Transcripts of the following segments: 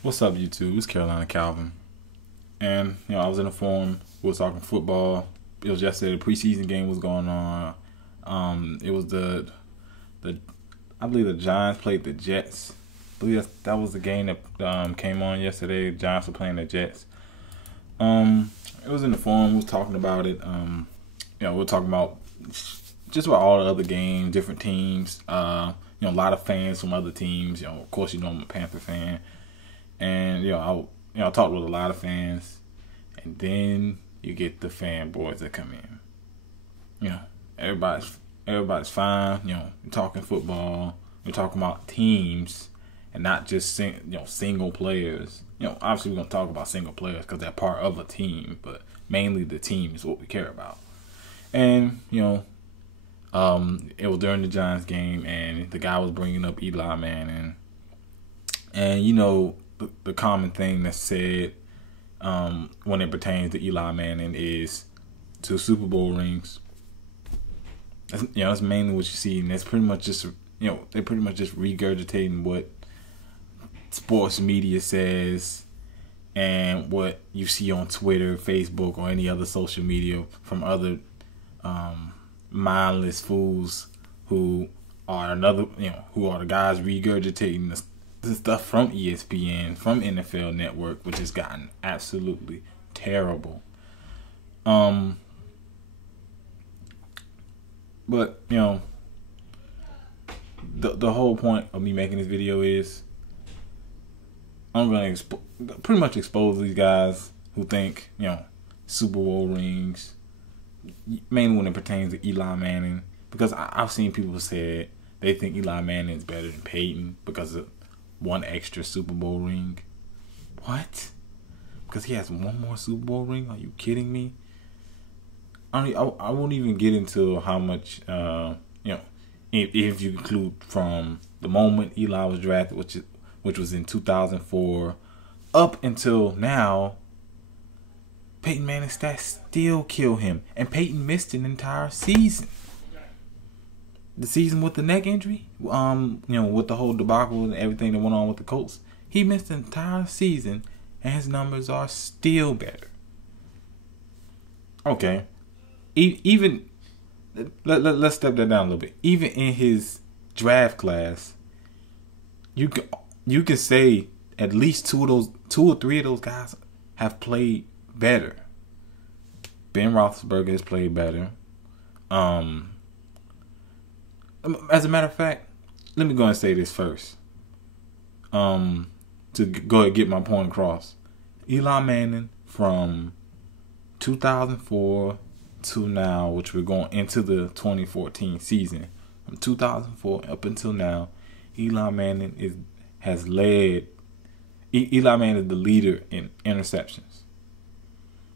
What's up, YouTube? It's Carolina Calvin. And, I was in the forum. We were talking football. It was yesterday. The preseason game was going on. It was I believe the Giants played the Jets. I believe that was the game that came on yesterday. The Giants were playing the Jets. It was in the forum. We was talking about it. We were talking about just about all the other games, different teams. A lot of fans from other teams. Of course, I'm a Panther fan. And I talked with a lot of fans, and then you get the fanboys that come in. Everybody's fine. You're talking football. You're talking about teams, and not just single players. Obviously we're gonna talk about single players because they're part of a team, but mainly the team is what we care about. And it was during the Giants game, and the guy was bringing up Eli Manning, and the common thing that's said when it pertains to Eli Manning is 2 Super Bowl rings. That's mainly what you see, and that's pretty much just they're pretty much just regurgitating what sports media says and what you see on Twitter, Facebook, or any other social media from other mindless fools who are the guys regurgitating the stuff from ESPN, from NFL Network, which has gotten absolutely terrible. But the whole point of me making this video is I'm gonna pretty much expose these guys who think Super Bowl rings, mainly when it pertains to Eli Manning, because I've seen people say they think Eli Manning is better than Peyton because of one extra Super Bowl ring. What? Because he has one more Super Bowl ring? Are you kidding me? I won't even get into how much, if you include from the moment Eli was drafted, which was in 2004, up until now, Peyton Manning's stats still kill him. And Peyton missed an entire season. The season with the neck injury, with the whole debacle and everything that went on with the Colts, he missed the entire season, and his numbers are still better. Okay, even let's step that down a little bit. Even in his draft class, you can say at least two or three of those guys have played better. Ben Roethlisberger has played better. As a matter of fact, let me go and say this first. To go and get my point across. Eli Manning from 2004 to now, which we're going into the 2014 season. From 2004 up until now, Eli Manning has led. Eli Manning is the leader in interceptions.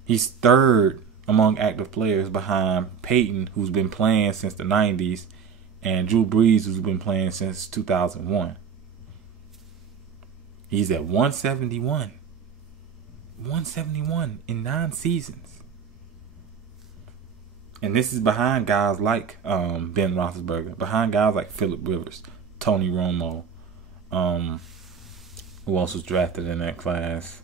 He's third among active players behind Peyton, who's been playing since the 90s, and Drew Brees, who's been playing since 2001. He's at 171. 171 in 9 seasons. And this is behind guys like Ben Roethlisberger, behind guys like Phillip Rivers, Tony Romo, who else was drafted in that class.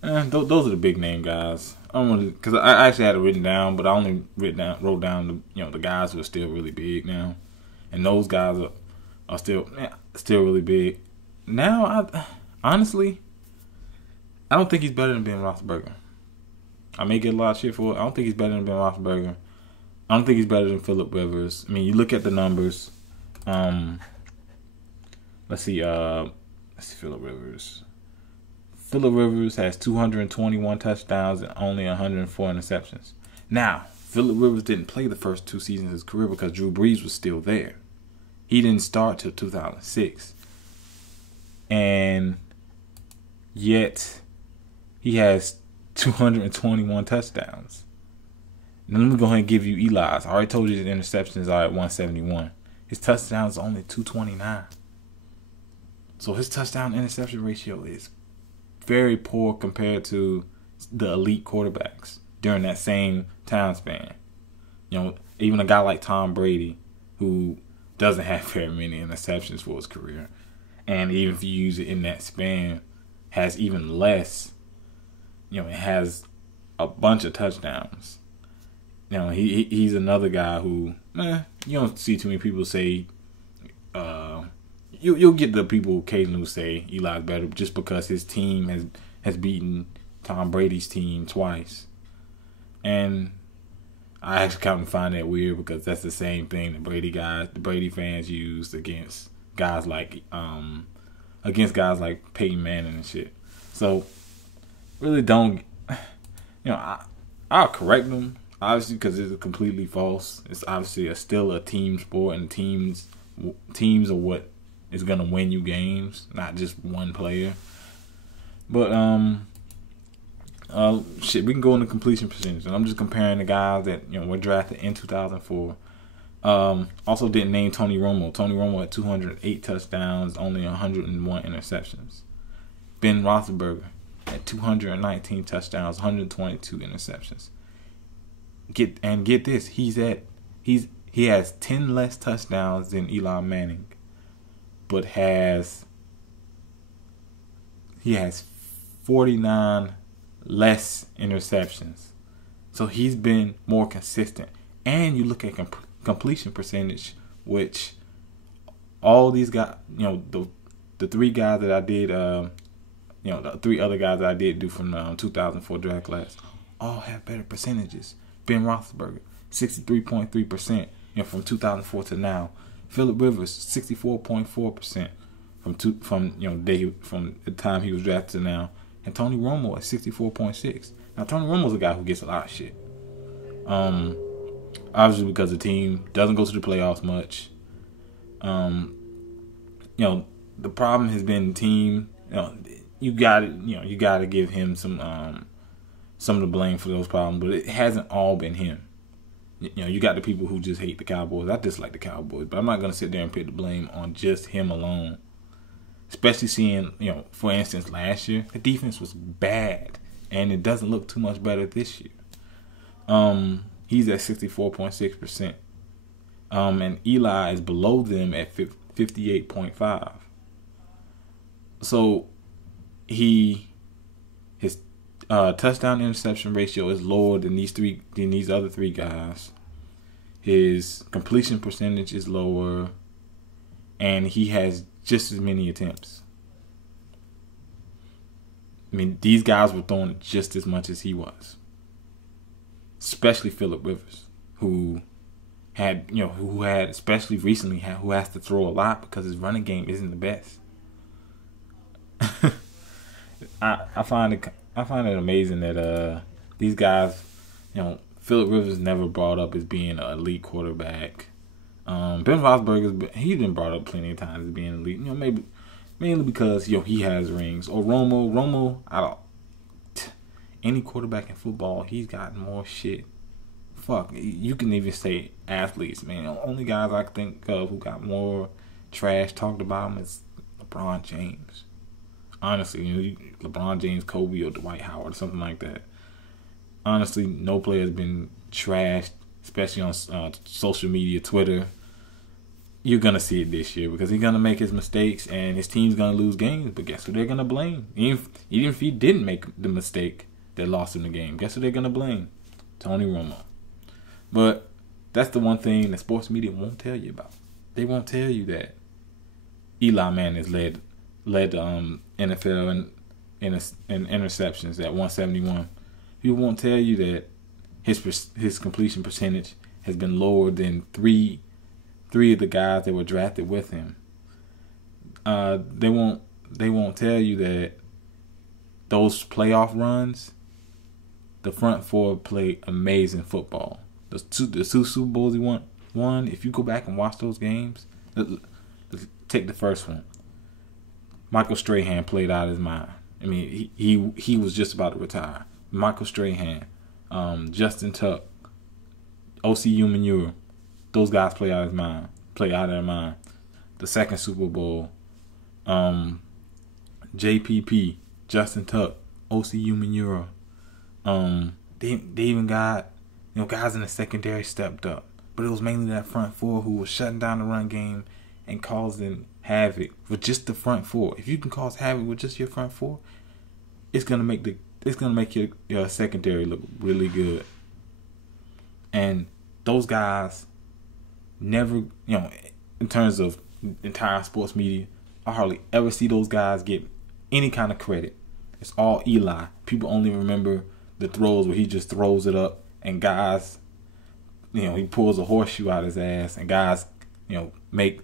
Those are the big name guys. Because I actually had it written down, but I only wrote down the guys who are still really big now, and those guys are still really big. Now, honestly, I don't think he's better than Ben Roethlisberger. I may get a lot of shit for it. I don't think he's better than Ben Roethlisberger. I don't think he's better than Phillip Rivers. I mean, you look at the numbers. Let's see. Phillip Rivers. Phillip Rivers has 221 touchdowns and only 104 interceptions. Now, Phillip Rivers didn't play the first 2 seasons of his career because Drew Brees was still there. He didn't start till 2006. And yet, he has 221 touchdowns. Now, let me go ahead and give you Eli's. I already told you his interceptions are at 171. His touchdowns are only 229. So his touchdown-interception ratio is very poor compared to the elite quarterbacks during that same time span. Even a guy like Tom Brady, who doesn't have very many interceptions for his career, and even if you use it in that span, has even less. It has a bunch of touchdowns. He's another guy who you don't see too many people say. You'll get the people occasionally who say Eli's better just because his team has beaten Tom Brady's team twice, and I actually kind of find that weird because that's the same thing the Brady fans used against guys like Peyton Manning and shit. So really don't, I'll correct them obviously because it's completely false. It's obviously still a team sport, and teams are what is gonna win you games, not just one player. But we can go into completion percentage, and I'm just comparing the guys that were drafted in 2004. Also didn't name Tony Romo. Tony Romo had 208 touchdowns, only 101 interceptions. Ben Roethlisberger had 219 touchdowns, 122 interceptions. Get this, he has 10 less touchdowns than Eli Manning, but he has 49 less interceptions. So he's been more consistent. And you look at completion percentage, which all these guys, the three guys that I did, the three other guys that I did do from the 2004 draft class, all have better percentages. Ben Roethlisberger, 63.3%, from 2004 to now. Phillip Rivers, 64.4% from the time he was drafted to now. And Tony Romo at 64.6%. Now Tony Romo's a guy who gets a lot of shit. Obviously because the team doesn't go to the playoffs much. The problem has been the team. You got to give him some of the blame for those problems, but it hasn't all been him. You got the people who just hate the Cowboys. I dislike the Cowboys, but I'm not going to sit there and put the blame on just him alone. Especially seeing, for instance, last year, the defense was bad, and it doesn't look too much better this year. He's at 64.6%. And Eli is below them at 58.5%. So his touchdown interception ratio is lower than these other three guys. His completion percentage is lower, and he has just as many attempts. I mean, these guys were throwing just as much as he was. Especially Phillip Rivers, who had especially recently who has to throw a lot because his running game isn't the best. I find it amazing that these guys, Phillip Rivers never brought up as being an elite quarterback. Ben Roethlisberger, he's been brought up plenty of times as being elite. Maybe mainly because he has rings. Or Romo, any quarterback in football, he's got more shit. Fuck, you can even say athletes, man. The only guys I can think of who got more trash talked about him is LeBron James. Honestly, LeBron James, Kobe, or Dwight Howard, or something like that. Honestly, no player has been trashed, especially on social media, Twitter. You're going to see it this year because he's going to make his mistakes and his team's going to lose games. But guess who they're going to blame? Even if he didn't make the mistake that lost him the game, guess who they're going to blame? Tony Romo. But that's the one thing that sports media won't tell you about. They won't tell you that Eli Manning has led the NFL in interceptions at 171. People won't tell you that his completion percentage has been lower than three of the guys that were drafted with him. They won't tell you that those playoff runs, the front four played amazing football. The two Super Bowls he won. If you go back and watch those games, let's take the first one. Michael Strahan played out of his mind. I mean, he was just about to retire. Michael Strahan, Justin Tuck, O.C. Umenyiora, those guys play out of their mind. The second Super Bowl, JPP, Justin Tuck, O.C. Umenyiora. They even got, guys in the secondary stepped up. But it was mainly that front four who was shutting down the run game and causing havoc with just the front four. If you can cause havoc with just your front four, it's gonna make your secondary look really good. And those guys never, in terms of entire sports media, I hardly ever see those guys get any kind of credit. It's all Eli. People only remember the throws where he just throws it up and guys, he pulls a horseshoe out his ass and guys, make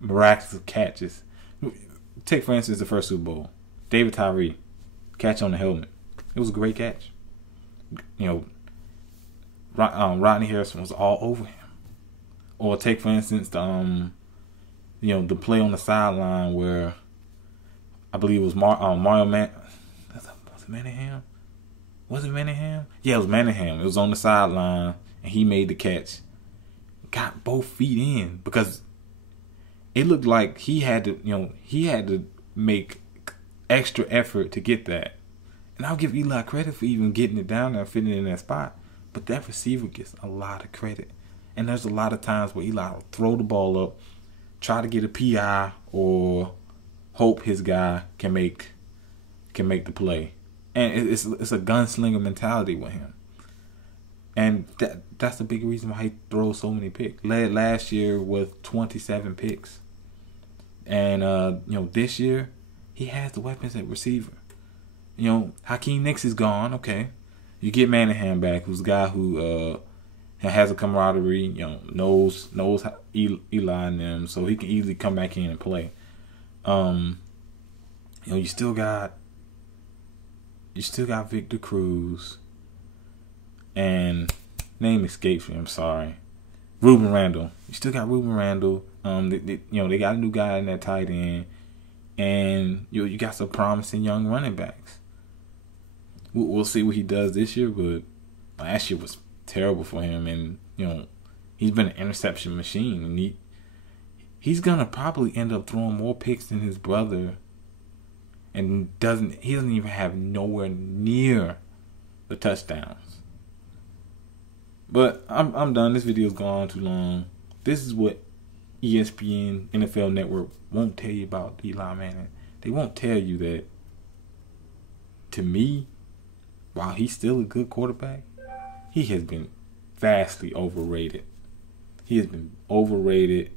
miraculous catches. Take, for instance, the first Super Bowl. David Tyree, catch on the helmet. It was a great catch. Rodney Harrison was all over him. Or take, for instance, the play on the sideline where I believe it was Mario was it Manningham? Was it Manningham? Yeah, it was Manningham. It was on the sideline, and he made the catch. Got both feet in because it looked like he had to make extra effort to get that. And I'll give Eli credit for even getting it down there and fitting it in that spot. But that receiver gets a lot of credit. And there's a lot of times where Eli will throw the ball up, try to get a PI, or hope his guy can make the play. And it's a gunslinger mentality with him. And that's the big reason why he throws so many picks. Led last year with 27 picks. And this year he has the weapons at receiver. Hakeem Nicks is gone. Okay, you get Manningham back, who's a guy who has a camaraderie. Knows Eli and them, so he can easily come back in and play. You still got Victor Cruz, and name escapes me. I'm sorry, Ruben Randall. You still got Ruben Randall. They got a new guy in that tight end, and you got some promising young running backs. We'll see what he does this year, but last year was terrible for him, and he's been an interception machine, and he's gonna probably end up throwing more picks than his brother, and he doesn't even have nowhere near the touchdowns. But I'm done. This video's gone too long. This is what ESPN NFL Network won't tell you about Eli Manning. They won't tell you that, to me, while he's still a good quarterback, he has been vastly overrated. He has been overrated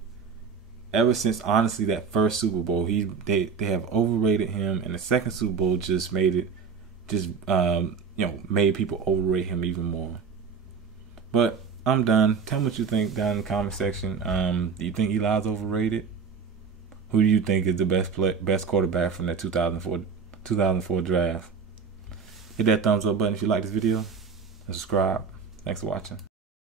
ever since, honestly, that first Super Bowl. They have overrated him, and the second Super Bowl just made people overrate him even more. But I'm done. Tell me what you think down in the comment section. Do you think Eli's overrated? Who do you think is the best quarterback from that 2004 draft? Hit that thumbs up button if you like this video, and subscribe. Thanks for watching.